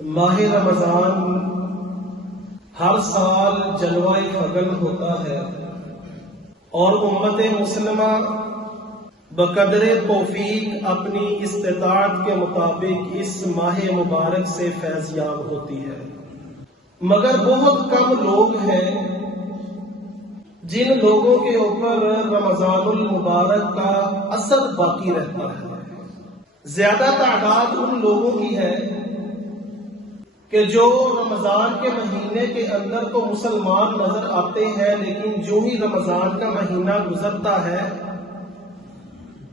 ماہ رمضان ہر سال جلوہ فغن ہوتا ہے اور امت مسلمہ بقدر توفیق اپنی استطاعت کے مطابق اس ماہ مبارک سے فیض یاب ہوتی ہے، مگر بہت کم لوگ ہیں جن لوگوں کے اوپر رمضان المبارک کا اثر باقی رہتا ہے۔ زیادہ تعداد ان لوگوں کی ہے کہ جو رمضان کے مہینے کے اندر تو مسلمان نظر آتے ہیں، لیکن جو ہی رمضان کا مہینہ گزرتا ہے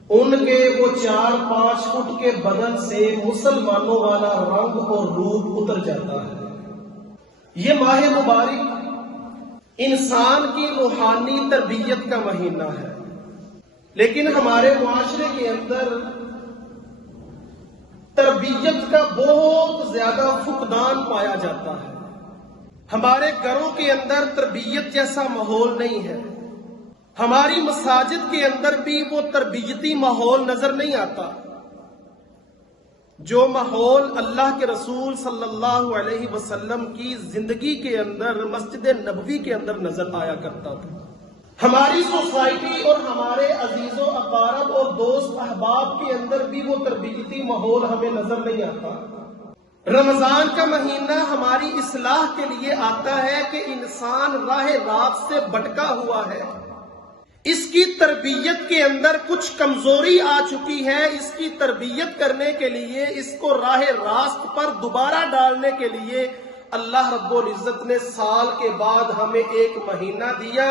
ان کے وہ 4-5 فٹ کے بدن سے مسلمانوں والا رنگ اور روپ اتر جاتا ہے۔ یہ ماہ مبارک انسان کی روحانی تربیت کا مہینہ ہے، لیکن ہمارے معاشرے کے اندر تربیت کا بہت زیادہ فقدان پایا جاتا ہے۔ ہمارے گھروں کے اندر تربیت جیسا ماحول نہیں ہے، ہماری مساجد کے اندر بھی وہ تربیتی ماحول نظر نہیں آتا جو ماحول اللہ کے رسول صلی اللہ علیہ وسلم کی زندگی کے اندر مسجد نبوی کے اندر نظر آیا کرتا تھا۔ ہماری سوسائٹی اور ہمارے عزیز و اقارب اور دوست احباب کے اندر بھی وہ تربیتی ماحول ہمیں نظر نہیں آتا۔ رمضان کا مہینہ ہماری اصلاح کے لیے آتا ہے کہ انسان راہ راست سے بھٹکا ہوا ہے، اس کی تربیت کے اندر کچھ کمزوری آ چکی ہے، اس کی تربیت کرنے کے لیے، اس کو راہ راست پر دوبارہ ڈالنے کے لیے اللہ رب العزت نے سال کے بعد ہمیں ایک مہینہ دیا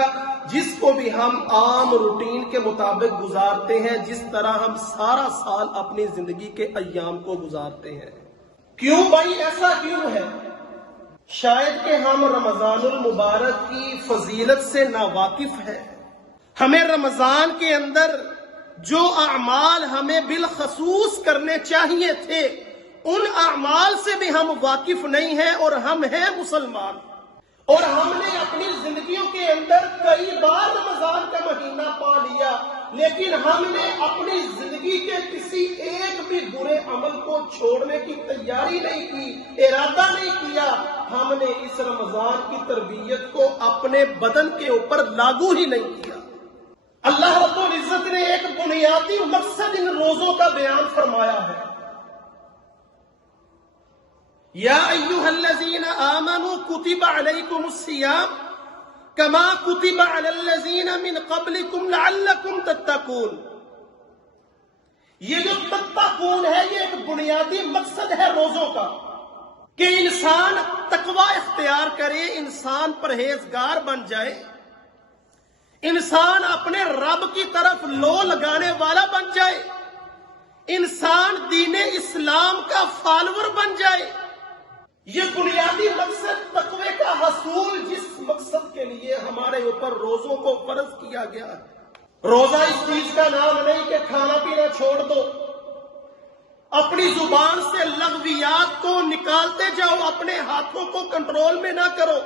جس کو بھی ہم عام روٹین کے مطابق گزارتے ہیں، جس طرح ہم سارا سال اپنی زندگی کے ایام کو گزارتے ہیں۔ کیوں بھائی ایسا کیوں ہے؟ شاید کہ ہم رمضان المبارک کی فضیلت سے ناواقف ہیں۔ ہمیں رمضان کے اندر جو اعمال ہمیں بالخصوص کرنے چاہیے تھے ان اعمال سے بھی ہم واقف نہیں ہیں، اور ہم ہیں مسلمان، اور ہم نے اپنی زندگیوں کے اندر کئی بار رمضان کا مہینہ پا لیا، لیکن ہم نے اپنی زندگی کے کسی ایک بھی برے عمل کو چھوڑنے کی تیاری نہیں کی، ارادہ نہیں کیا۔ ہم نے اس رمضان کی تربیت کو اپنے بدن کے اوپر لاگو ہی نہیں کیا۔ اللہ رب العزت نے ایک بنیادی مقصد ان روزوں کا بیان فرمایا ہے، یا ایھا الذین آمنوا کتب علیکم الصیام کما کتب علی الذین من قبلکم لعلکم تتقون۔ یہ جو تتقون ہے یہ ایک بنیادی مقصد ہے روزوں کا، کہ انسان تقوی اختیار کرے، انسان پرہیزگار بن جائے، انسان اپنے رب کی طرف لو لگانے والا بن جائے، انسان دین اسلام کا فالور بن جائے۔ یہ بنیادی مقصد تقوی کا حصول، جس مقصد کے لیے ہمارے اوپر روزوں کو فرض کیا گیا ہے۔ روزہ اس چیز کا نام نہیں کہ کھانا پینا چھوڑ دو، اپنی زبان سے لغویات کو نکالتے جاؤ، اپنے ہاتھوں کو کنٹرول میں نہ کرو،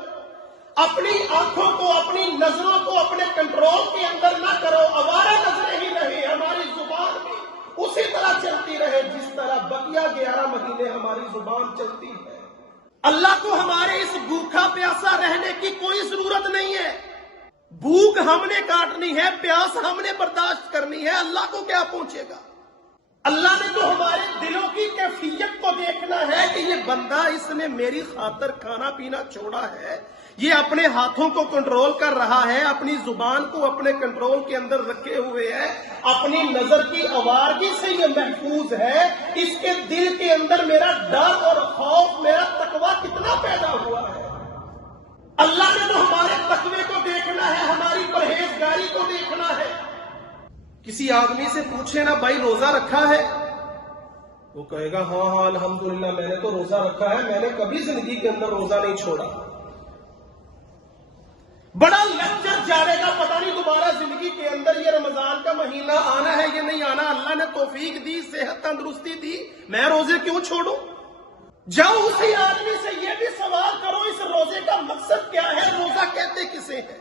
اپنی آنکھوں کو، اپنی نظروں کو اپنے کنٹرول کے اندر نہ کرو، آوارہ نظریں ہی رہے، ہماری زبان بھی اسی طرح چلتی رہے جس طرح بقیہ 11 مہینے ہماری زبان چلتی ہے۔ اللہ کو ہمارے اس بھوکا پیاسا رہنے کی کوئی ضرورت نہیں ہے۔ بھوک ہم نے کاٹنی ہے، پیاس ہم نے برداشت کرنی ہے، اللہ کو کیا پہنچے گا؟ اللہ نے تو ہمارے دلوں کی کیفیت کو دیکھنا ہے کہ یہ بندہ اس نے میری خاطر کھانا پینا چھوڑا ہے، یہ اپنے ہاتھوں کو کنٹرول کر رہا ہے، اپنی زبان کو اپنے کنٹرول کے اندر رکھے ہوئے ہے، اپنی نظر کی آوارگی سے یہ محفوظ ہے، اس کے دل کے اندر میرا ڈر اور خوف، میرا تقوی کتنا پیدا ہوا ہے۔ اللہ نے تو ہمارے تقوی کو دیکھنا ہے، ہماری پرہیزگاری کو دیکھنا ہے۔ کسی آدمی سے پوچھے نا بھائی روزہ رکھا ہے، وہ کہے گا ہاں ہاں الحمدللہ میں نے تو روزہ رکھا ہے، میں نے کبھی زندگی کے اندر روزہ نہیں چھوڑا۔ بڑا لیکچر جارے گا، پتہ نہیں دوبارہ زندگی کے اندر یہ رمضان کا مہینہ آنا ہے یہ نہیں آنا، اللہ نے توفیق دی، صحت تندرستی دی، میں روزے کیوں چھوڑوں؟ جاؤ اسی آدمی سے یہ بھی سوال کرو اس روزے کا مقصد کیا ہے، روزہ کہتے کسے ہیں؟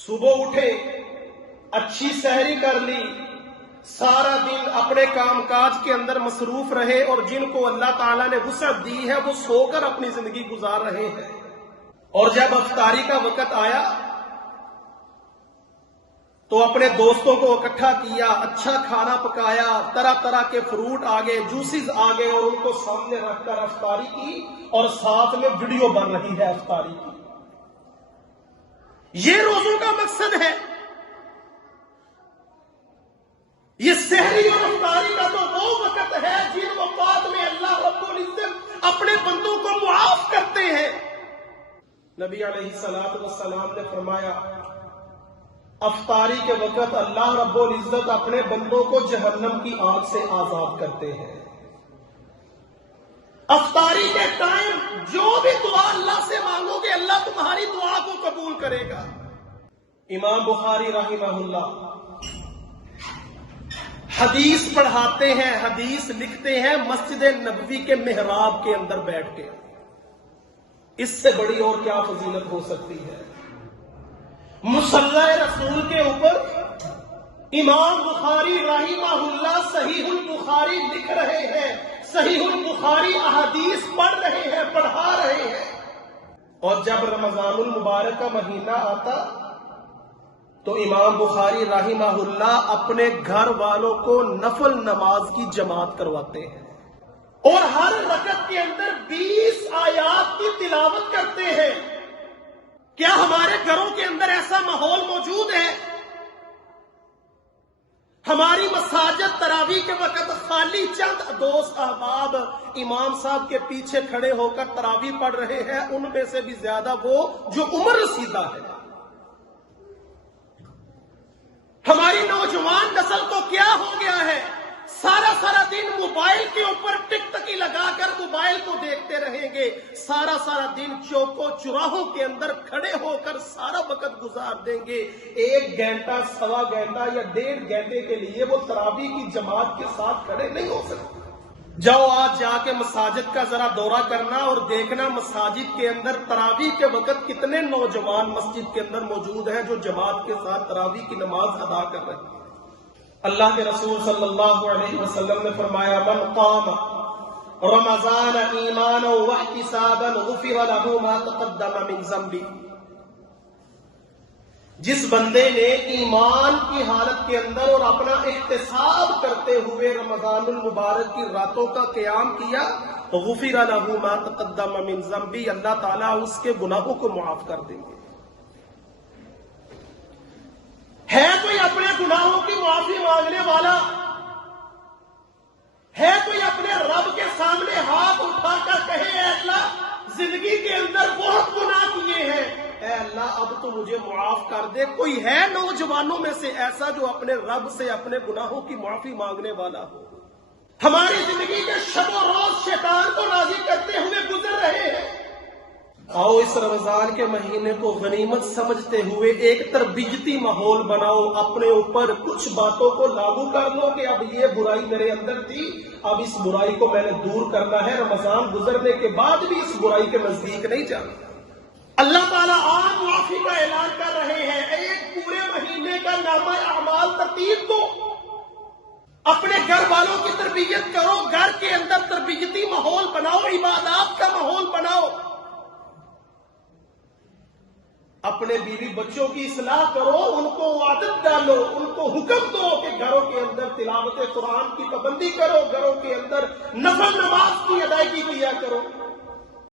صبح اٹھے، اچھی سحری کر لی، سارا دن اپنے کام کاج کے اندر مصروف رہے اور جن کو اللہ تعالیٰ نے وسعت دی ہے وہ سو کر اپنی زندگی گزار رہے ہیں، اور جب افطاری کا وقت آیا تو اپنے دوستوں کو اکٹھا کیا، اچھا کھانا پکایا، طرح طرح کے فروٹ آگے، جوسز آگے، اور ان کو سامنے رکھ کر افطاری کی، اور ساتھ میں ویڈیو بن رہی ہے افطاری کی۔ یہ روزوں کا مقصد ہے۔ یہ سحری اور افطاری کا تو وہ وقت ہے جن اوقات میں اللہ رب العزت اپنے بندوں کو معاف کرتے ہیں۔ نبی علیہ الصلوۃ والسلام نے فرمایا، افطاری کے وقت اللہ رب العزت اپنے بندوں کو جہنم کی آگ سے آزاد کرتے ہیں۔ افطاری کے ٹائم جو بھی دعا اللہ سے مانگو گے اللہ تمہاری دعا کو قبول کرے گا۔ امام بخاری رحمہ اللہ حدیث پڑھاتے ہیں، حدیث لکھتے ہیں مسجد نبوی کے محراب کے اندر بیٹھ کے۔ اس سے بڑی اور کیا فضیلت ہو سکتی ہے؟ مصلی رسول کے اوپر امام بخاری رحمہ اللہ صحیح البخاری لکھ رہے ہیں، صحیح البخاری احادیث پڑھ رہے ہیں، پڑھا رہے ہیں، اور جب رمضان المبارک کا مہینہ آتا تو امام بخاری رحمہ اللہ اپنے گھر والوں کو نفل نماز کی جماعت کرواتے ہیں، اور ہر رکعت کے اندر 20 آیات کی تلاوت کرتے ہیں۔ کیا ہمارے گھروں کے اندر ایسا ماحول موجود ہے؟ ہماری مساجد تراویح کے وقت خالی چند دوست احباب امام صاحب کے پیچھے کھڑے ہو کر تراویح پڑھ رہے ہیں، ان میں سے بھی زیادہ وہ جو عمر رسیدہ ہے۔ ہماری نوجوان نسل کو کیا ہو گیا ہے؟ سارا دن موبائل کے اوپر ٹک ٹکی لگا کر موبائل کو دیکھتے رہیں گے، سارا دن چوکوں چوراہوں کے اندر کھڑے ہو کر سارا وقت گزار دیں گے۔ 1 گھنٹہ، سوا گھنٹہ یا 1.5 گھنٹے کے لیے وہ تراویح کی جماعت کے ساتھ کھڑے نہیں ہو سکتے۔ جاؤ آج جا کے مساجد کا ذرا دورہ کرنا اور دیکھنا مساجد کے اندر تراویح کے وقت کتنے نوجوان مسجد کے اندر موجود ہیں جو جماعت کے ساتھ تراویح کی نماز ادا کر رہے ہیں۔ اللہ کے رسول صلی اللہ علیہ وسلم نے فرمایا، من قام رمضان ایمانا واحتسابا غفر له ما تقدم من ذنبه، جس بندے نے ایمان کی حالت کے اندر اور اپنا احتساب کرتے ہوئے رمضان المبارک کی راتوں کا قیام کیا، غفر له ما تقدم من ذنبه، اللہ تعالیٰ اس کے گناہوں کو معاف کر دیں گے۔ ہے کوئی اپنے گناہوں کی معافی مانگنے والا؟ ہے کوئی اپنے رب کے سامنے ہاتھ اٹھا کر کہے، اے اللہ زندگی کے اندر بہت گناہ کیے ہیں، اے اللہ اب تو مجھے معاف کر دے؟ کوئی ہے نوجوانوں میں سے ایسا جو اپنے رب سے اپنے گناہوں کی معافی مانگنے والا ہو؟ ہماری زندگی کے شب و روز شیطان کو راضی کرتے ہوئے گزر رہے ہیں۔ آؤ اس رمضان کے مہینے کو غنیمت سمجھتے ہوئے ایک تربیتی ماحول بناؤ، اپنے اوپر کچھ باتوں کو لاگو کر لو کہ اب یہ برائی میرے اندر تھی، اب اس برائی کو میں نے دور کرنا ہے، رمضان گزرنے کے بعد بھی اس برائی کے نزدیک نہیں جانا۔ اللہ تعالیٰ عام معافی کا اعلان کر رہے ہیں، ایک پورے مہینے کا نامہ اعمال ترتیب دو، اپنے گھر والوں کی تربیت کرو، گھر کے اندر تربیتی ماحول بناؤ، عبادات کا ماحول بناؤ، اپنے بیوی بچوں کی اصلاح کرو، ان کو عادت ڈالو، ان کو حکم دو کہ گھروں کے اندر تلاوت قرآن کی پابندی کرو، گھروں کے اندر نفل نماز کی ادائیگی کیا کرو۔